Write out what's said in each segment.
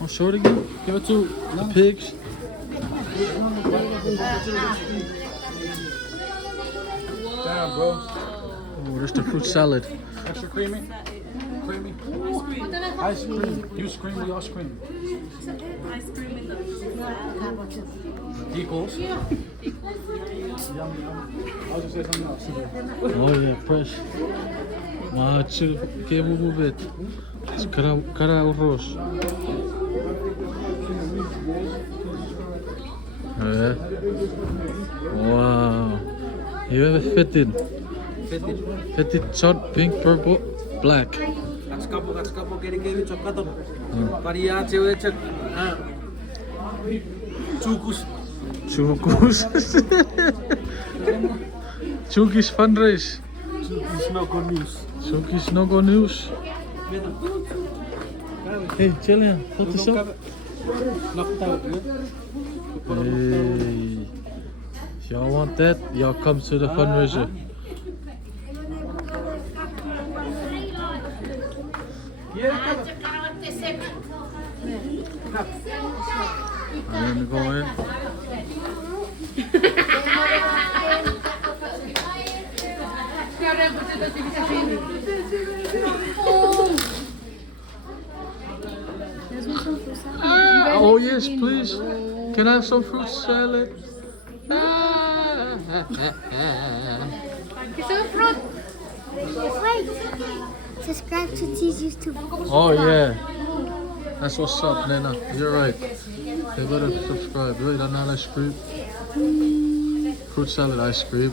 Oh, show it again. Give it to The pigs. Damn, bro. Oh, there's the fruit salad. Extra creamy? Creamy? Ice cream. You scream, we all scream. Ice cream in the Equals. Yum, yum. I was gonna say something else. Oh yeah, fresh. Macho, que bububit. Kara arroz. Yeah. Wow. You have a fitted. Fitted short, pink, purple, black. That's couple getting chocolate. Paria cewek Chuukese. Chuukese fundraise. Chuukese no good news. Chuukese no go news. Hey, Jillian, wat is up? Knocked out, Hey. If y'all want that, y'all come to the fundraiser. Let me go in. Oh yes, please. Can I have some fruit salad? Wait, subscribe to T's YouTube. Oh yeah. That's what's up, Nena. You're right. They better subscribe. Wait, I'm not ice cream. Fruit salad ice cream.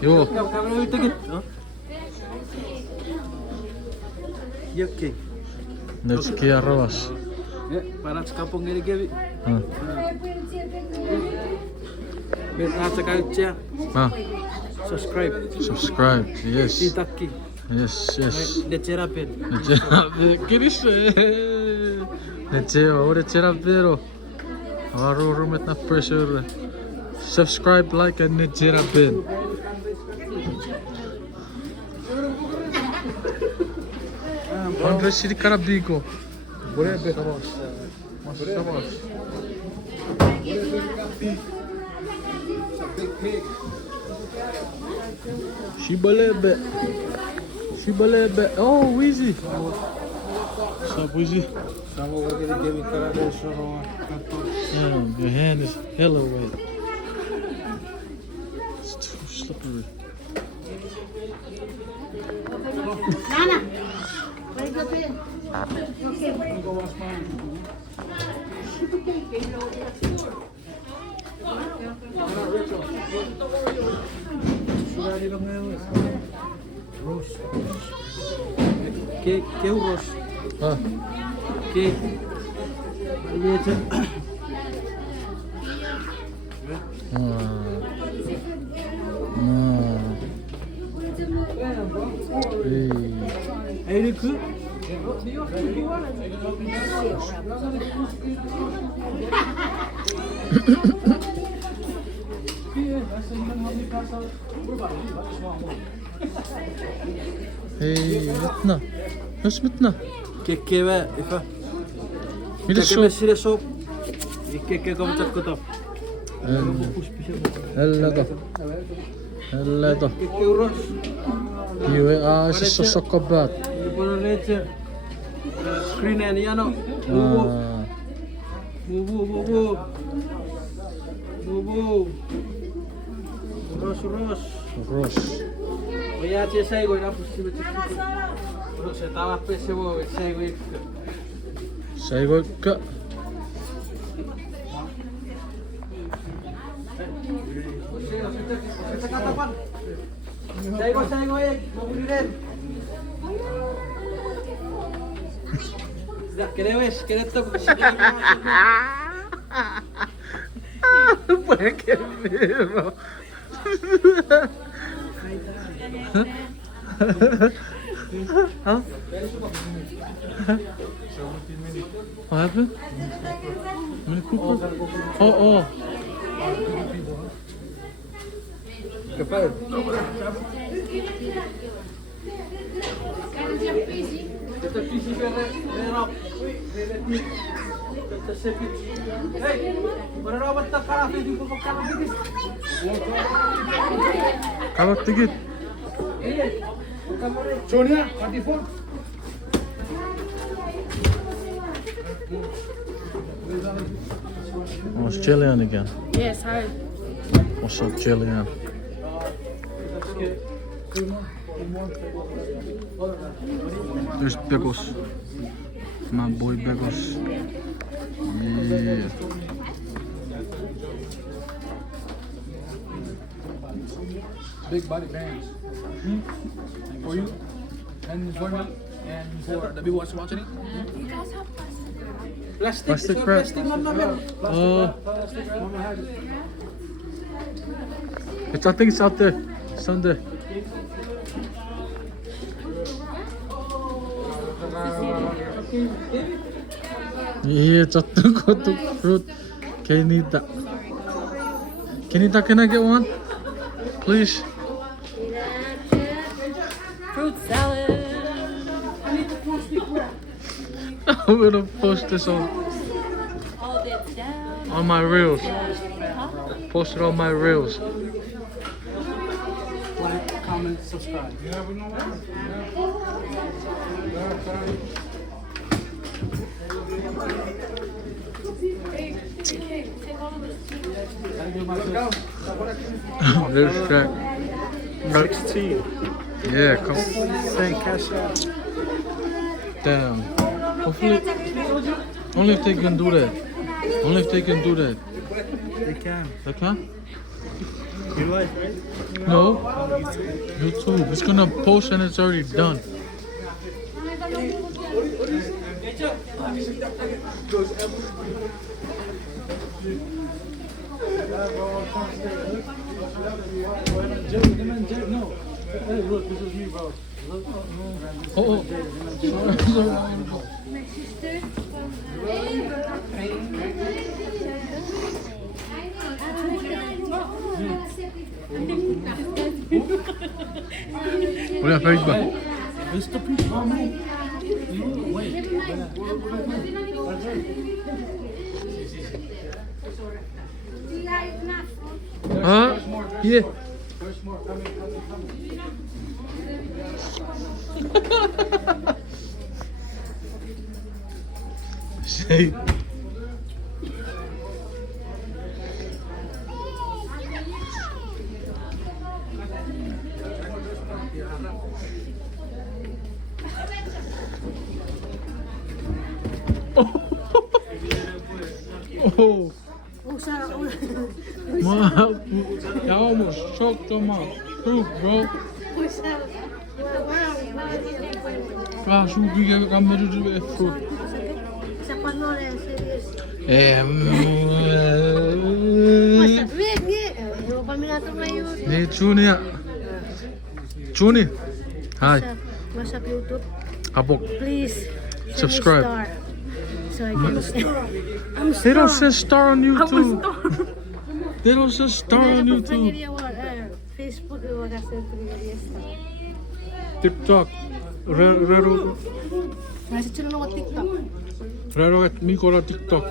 Yo. Okay. Let's get arroz. Para kampung gini gini. Huh. Subscribe. Subscribe. Yes. Itaki. Yes, yes. Decerapin. ¿Qué dice? Neceo, ahora cerapero. Ahora rumet na pressure. Subscribe, like, and necerapin. Andres City Carabico. Breve, vamos. Vamos. Shibalebe. Oh, Weezy. What's up, Weezy? Damn, your hand is hella wet. It's too slippery. Nana, where's your pen? Que euros? Ah, Que? Hey. Eric? Hey, mitna. Hus mitna. Kekeve, ifa. Mida Kekeve so? sire sop. Keke kom cakkuta. Hellada. Keke euros. Iwe se sokobat. Ibu leche. Screen and yano. Bubu. Ros. Voy a hacer algo y la posible. Pero se estaba pese bo, algo. Saigo ka. Algo, ¿Querés esto? ¿Para qué miedo? Huh? What happened? Mini Cooper? Oh. Este príncipe Rob. Este sepit. Hey, berapa bentar kalah video pemakaran ini? 가방 ticket. Sonia, 24. Oh, it's Jillian again. Yes, hi. What's up, Jillian? There's Biggles. My boy Biggles. Yeah. Big body bands. For you, and for me, and for the people watching it. Plastic wrap. I think it's out there. It's on there. Yeah, jatuh kotuk fruit. Kenita. Kenita, can I get one? Please. Fruit salad. I'm gonna post this All that's down. on my reels. Post it on my reels. Like, comment, subscribe. There's Jack. 16. Yeah, come. Thank cash out. Damn. Hopefully, only if they can do that. Only if they can do that. They can. They can? You like, right? No. YouTube. It's gonna post and it's already done. No. Hey, look, this is me, bro. Oh. My sister. Wala Facebook. It's the people. Wait. Huh? Yeah. There's more coming. Say. Oh. Wow. I almost choked on my fruit, bro. Gosh, you can get me to do that fruit. Hey, Junior. Junior. Hi. What's up, YouTube? Abok. Please Subscribe. So I can. They don't say star on YouTube. They don't say star on YouTube. Facebook TikTok. Rero. Masih cuma nama TikTok. Rero at Mikola TikTok.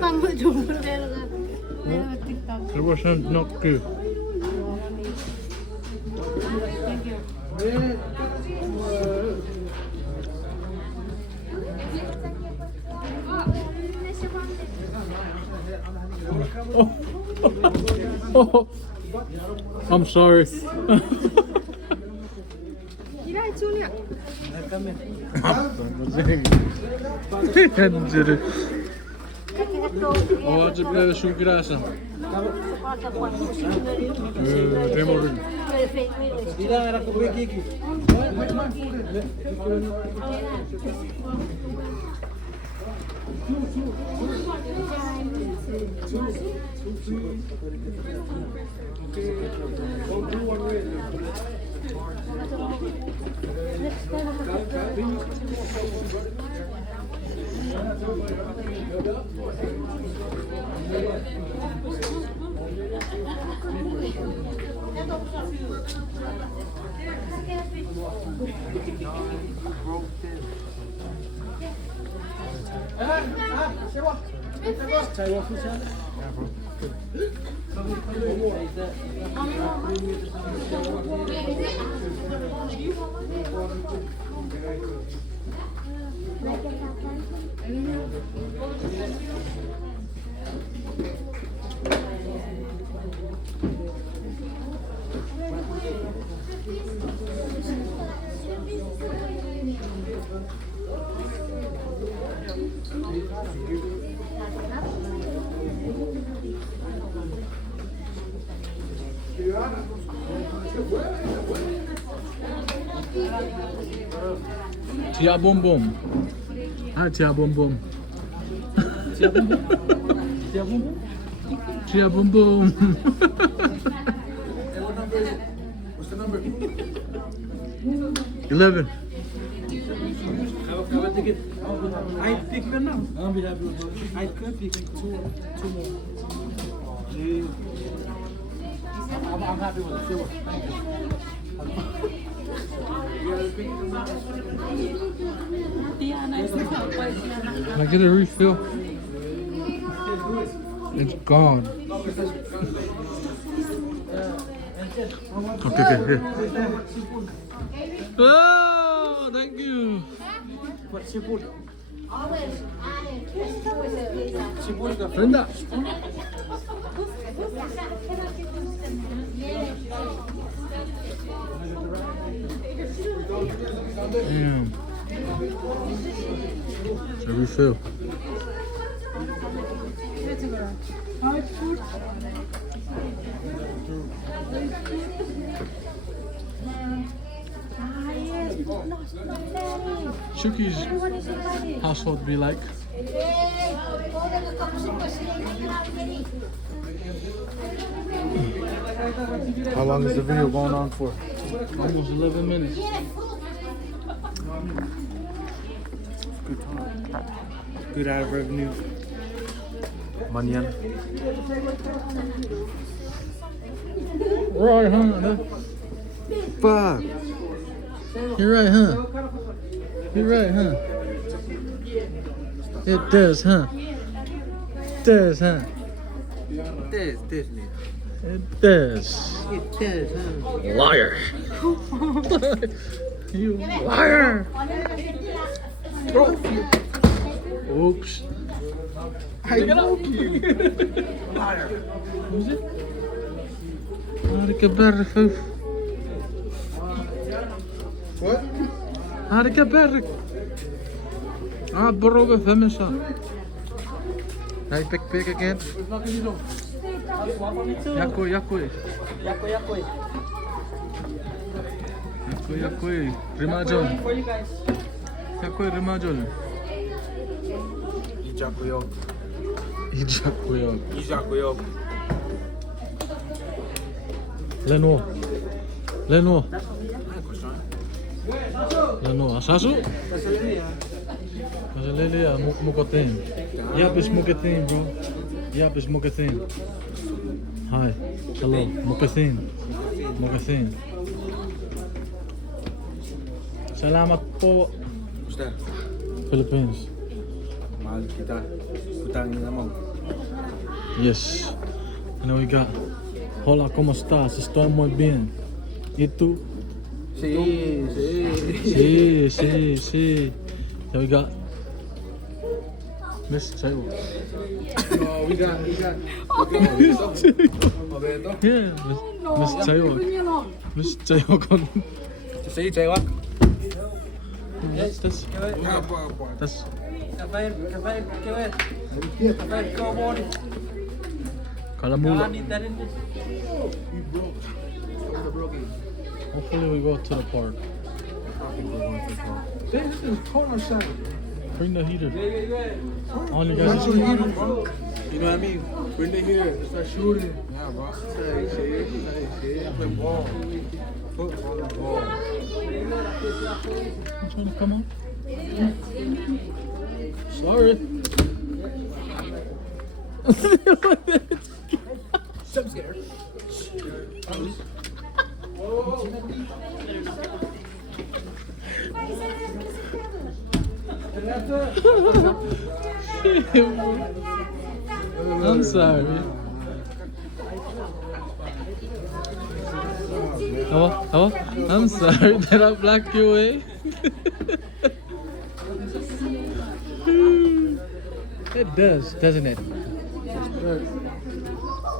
Tama juga Rero TikTok. It wasn't not good. Thank you. Oh. I'm sorry. Oggi per Chuukese. Remorin. Bilang era aku bagi gigi. Broke this. Taiwan food salad? Yeah, bro. Tia Boom Boom. Hi, Tia Boom Boom. Tia Boom Boom? Tia Boom Boom? Tia Boom Boom. Hey, what number is it? What's the number? 11. I think it. I pick them now. I could pick two more. I'm happy with it. Silver. Thank you. Can I get a refill? It's gone. Okay, here. Oh, thank you. What seafood? Brenda. Damn. It's a refill. Chuukese's household be like? How long is the video going on for? Almost 11 minutes. Good time. Good ad revenue. Manyan. Right, huh? Fuck. You're right, huh? You're right, huh? It does, huh? It does, huh? This. It does. It does, huh? Liar. You liar. Oops. I know you. Liar. Who's it? Harika berg. What? Harika berg. Brobe femisa. Hey, pick again. Yakoi. Yakoi. Rimajol. For you guys. Yakoi Rimajol. Ijakuyok. Ijakuyok. Ijakuyok. Leno. Asasu? Lele, mukotin. Yap is mukotin, bro. Yap is mukotin. Hi. Hello. Mukotin. Salamat po. What's that? Philippines. Mahal kita. Utangin naman. Yes. You know we got. Hola, ¿cómo estás? Estoy muy bien. ¿Y tú? Sí. Sí. Then we got Miss Taylor. No, we got. Roberto. Yeah, Miss Taylor. Miss Taylor con. Sí, Taylor. That's Rafael, ¿qué ves? Rafael, ¿cómo ves? Kalamula. Need that in this? Hopefully we go to the park. This is corner salad. Bring the heater. Yeah. On you guys. You know what I mean? When they here, start shooting. Yeah, bro. Hey, play ball. Football. You trying to come on? Sorry. Jump scare. I'm sorry. Oh, I'm sorry that I blocked your way. It does, doesn't it?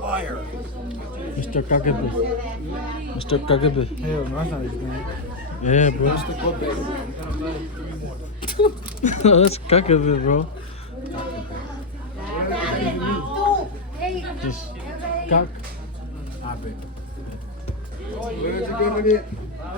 Fire. Mr. Kagebe. Mr. Kagebe. Hell no, that's not his name. Yeah, bro. That's the Kobe. That's Kagebe, bro. Just cock. I bet. Where's he going with it? Oh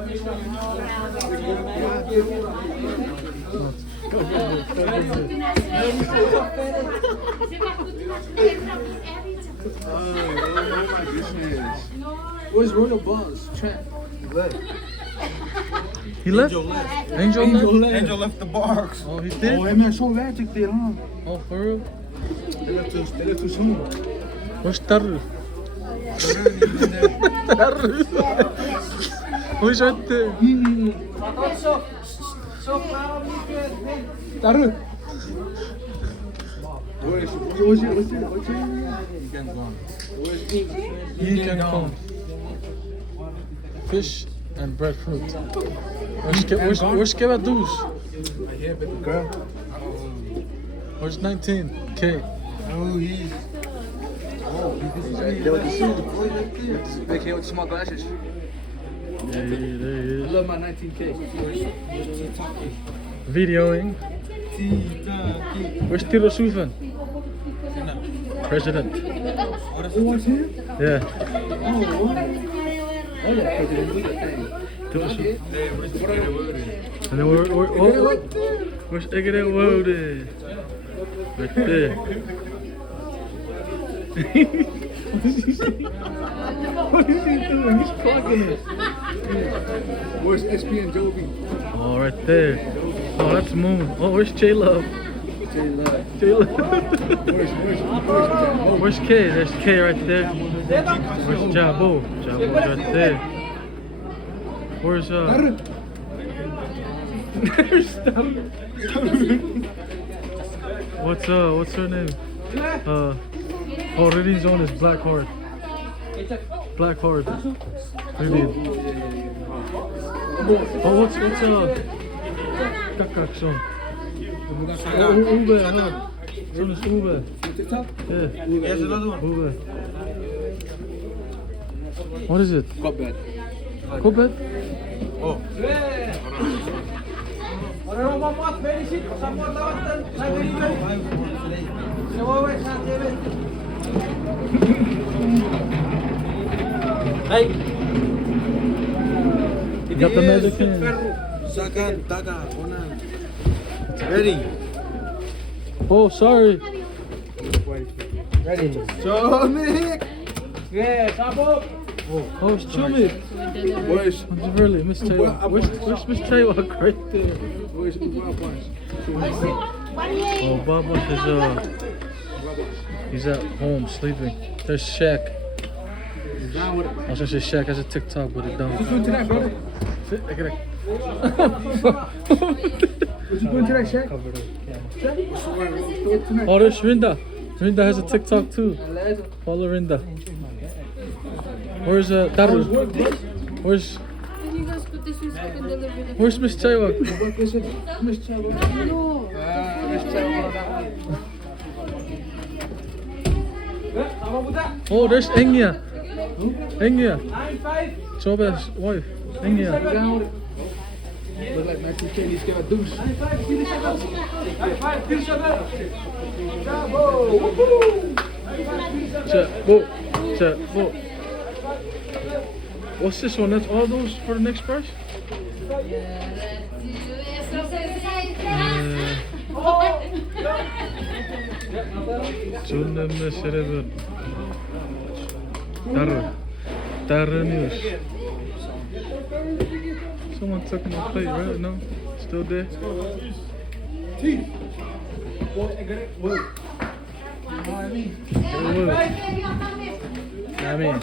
my goodness. Where's Royal Boss? Trent. He left? Angel left? Angel left the box. Oh, he did? Oh, hey man, so magic there, huh? Oh, for real? They left too soon. Where's Taru? Taru? Who's right there? Taru. What's it? He can come. Fish and breadfruit. Where's Kevadoos? Yeah, baby girl. Where's 19K? Oh, he's right there with the suit. Big head with small glasses. There he is. I love my 19K. Videoing. Where's Tiro Sullivan? President. Who wants him? Yeah. Oh, what? Oh, yeah, President. Do the thing. Tiro Sullivan. Where's the word? And then where's Egede Wode? Right there. What is he doing? He's clocking it. Where's SP and Joby? Oh, right there. Oh, that's Moon. Oh, where's J Love? J Love. J Love. Where's Where's K? There's K right there. Where's Jabo? Jabo's right there. Where's what's her name? Oh, Rini's on is Black Heart. Black Heart. Rini. Oh, what's Kakak song? Ube, huh? Song is Ube. TikTok? Yeah. Here's another one. Ube. What is it? Copbed. Kobet? Oh. You got the magic in. Sakan, Daga, Onan. Ready. Oh, sorry. Ready. Sonic. Oh, it's Chummy. Where's It's really Miss Taylor. Where's Miss Taylor right there? Where's Bob? Oh, Baba is he's at home sleeping. There's Shaq. I was gonna say Shaq has a TikTok, but it don't. What's doing tonight, brother? What you doing today, Shaq? Oh, there's Rinda. Rinda has a TikTok too. Follow Rinda. Where's Taru? Where's Miss Chaiwak? Oh, there's Engya. Engya. Choba's wife. Engya. Look like 19K, he's got a deuce. What's this one? That's all those for the next price? Taru News. Someone took my plate, right? No? Still there? I mean,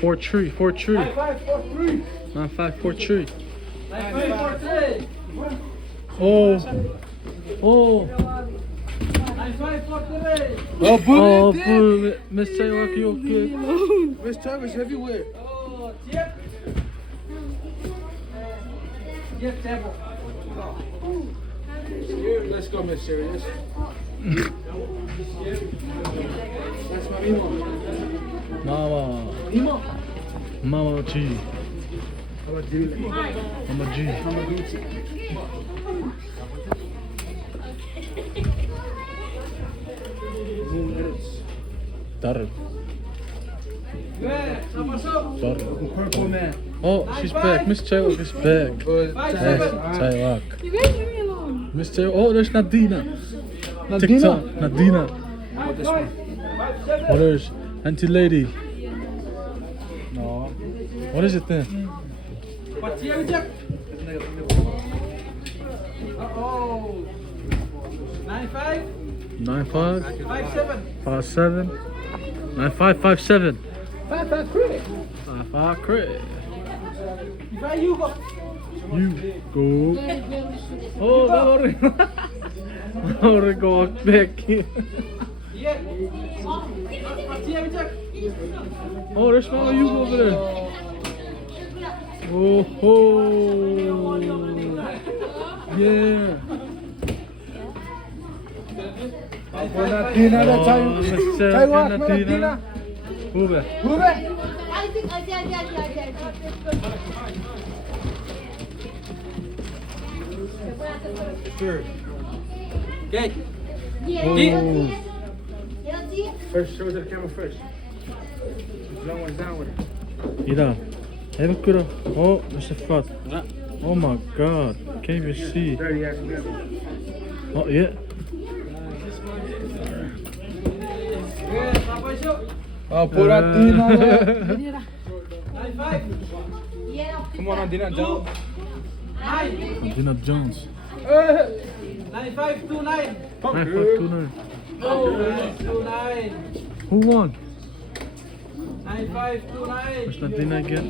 4 tree. 9-5 4 tree. 9-5-4-3. Oh. Oh. 9-5-4-3. Oh, Oh, bullet. pull it. Miss Taylor, you okay? Miss Travis everywhere. Oh, Jeff. Jeff Temple. Let's go, Miss Serious. That's my Mimo. Mama. Mimo? Mama G. How about you? Mama G. Dar. Dar. Purple man. Oh, she's back. Miss Taylor is back. Yes, Taylor. You guys leave me alone. Miss Taylor. Oh, there's Nadina. TikTok. Nadina. This one. Oh, there's Auntie Lady. No. What is it then? What's here, Jeff? Oh. 9-5. 95 5-7. 57 9557 5-5 credit. 55 credit. Where you go? You go. Oh, that already. Already go back here. Yeah. What's here, Jeff? Oh, there's small you over there. Oh, oh. Yeah. Nadina, that's how you. Mr. Taiwan, Nadina. Move it. Move it. I think I Sure. Okay. Oh. First, show it to the camera first. The long one's down with it. Ida. Even kura. Oh, Mr. Fat. Oh my God. Can't even see. Dirty ass man. Oh, yeah. Oh, pull that Nadina. 9-5. Come on, Nadina, jump. 9. Nadina Jones. 9-5-2-9. 9529. Oh, 9-2-9. Who won? 9-5-2-9. Where's Nadina again?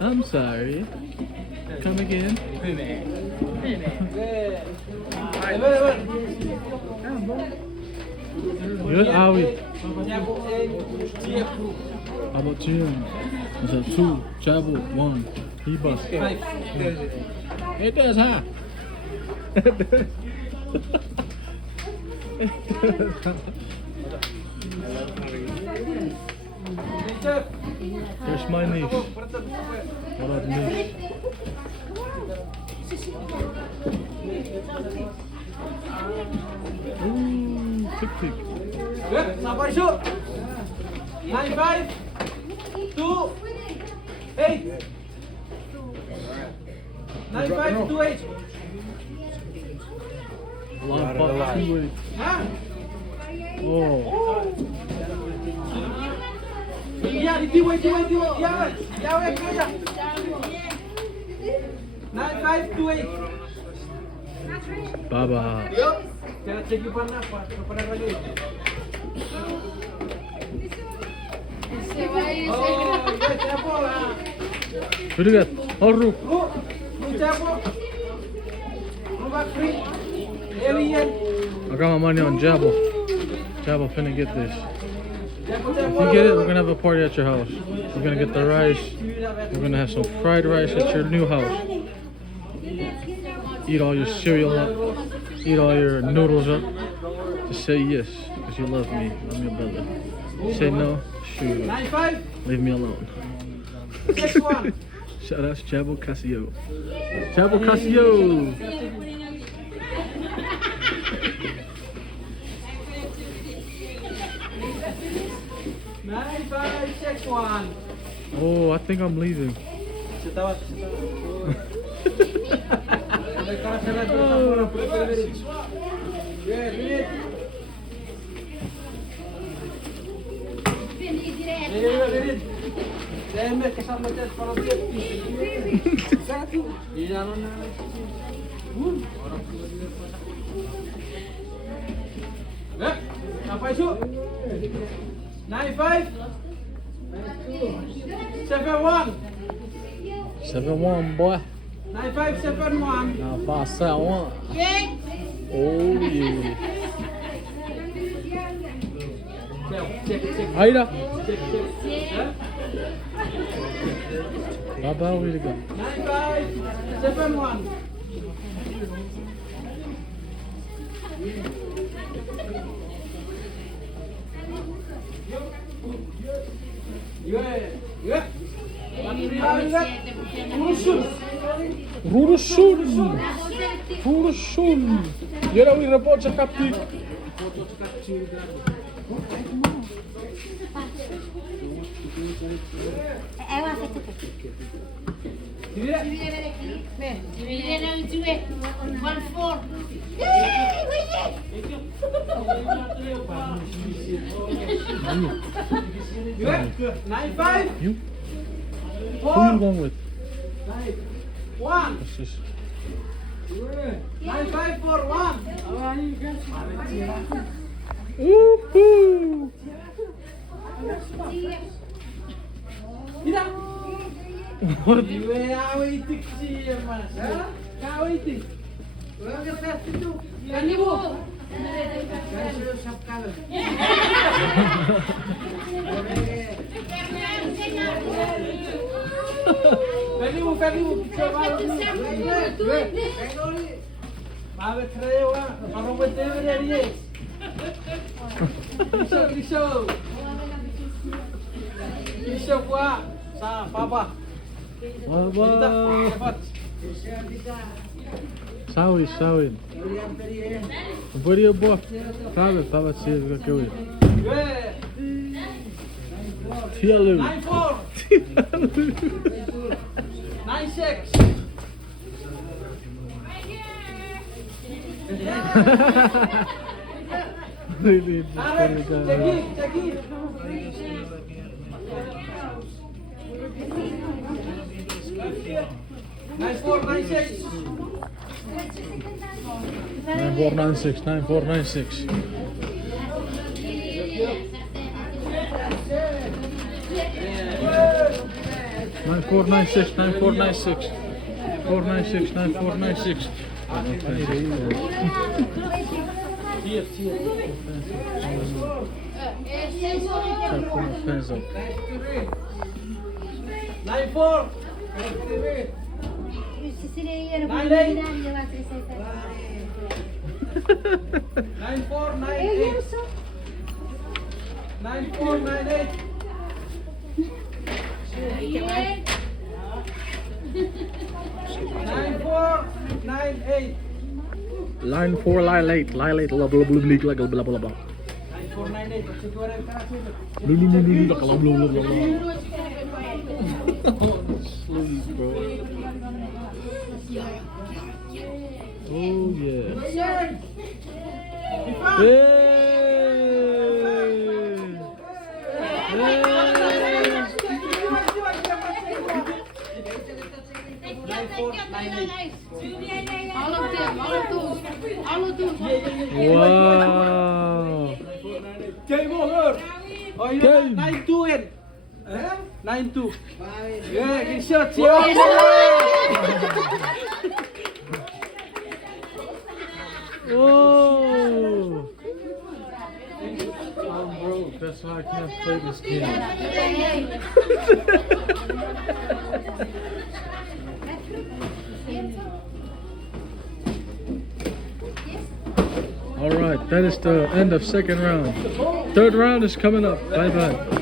I'm sorry. Come again. You're Awi. How about Jim? Is that 2? Jabble 1. He bust. It does, huh? Here's my niece. What up, niece? Ooh, tick tick. Sampai shoot. 9-5. 2. 8. 9-5-2-8. Line pop 2-8. Hah? Oh. Iya, di wait. Ya, kaya. 9-5-2-8. Baba. Kaya check pa na para lagi. Oh, ya bola. Look at that. Horror. Chapo. Rumah free. Alien. I got my money on Jabba. Jabba finna get this. Chapo. If you get it, we're gonna have a party at your house. We're gonna get the rice. We're gonna have some fried rice at your new house. Eat all your cereal up. Eat all your noodles up. Just say yes, because you love me. I'm your brother. Say no, shoot. 9-5. Leave me alone. 6-1. Shout out to Chavo Casio. Chavo Casio! 9-5-6-1. Oh, I think I'm leaving. Setawa. Sampai su. 9-5. 7-1. 7-1, boy. 9-5-7-1. Now 5-7-1. Oh yeah. Check. Aida. Check. Huh? Baba, way to go. 9-5-7-1. Yeah. Rurusun. Jera ui report sa kapti. Good. 9-5. You? Who you going with? 1. What's this? 9-5-4-1. Woohoo! Tidak. What? Kau itu sih mas. Kau itu. Kan ibu. Kan ibu. Bawa trewa. Orang betul dia. Risau buat. Sa papa. Baba. Sawi. What are you boy? Papa says we go with. Tialu. 9-4. 9-6. Really? Ceki. 9-4, 9-6. 9496. 9496. 9496. Hier. Tap on the fence up. 9-4. 9-4, 9-8. 9-4, 9-8. 9-4, 9-8. Line 4, line 8, blah blah blah blah blah blah blah blah. 9-4, 9-8. Maksud tu orang keras itu. Blah blah blah blah. Sleep, bro. Oh yeah. Hey! Wow. Game over. Oh, you Game. 9-2 in. 9-2. Yeah, good shot. Yeah. Oh. Bro, that's why I can't play this game. All right, that is the end of second round. Third round is coming up. Bye bye.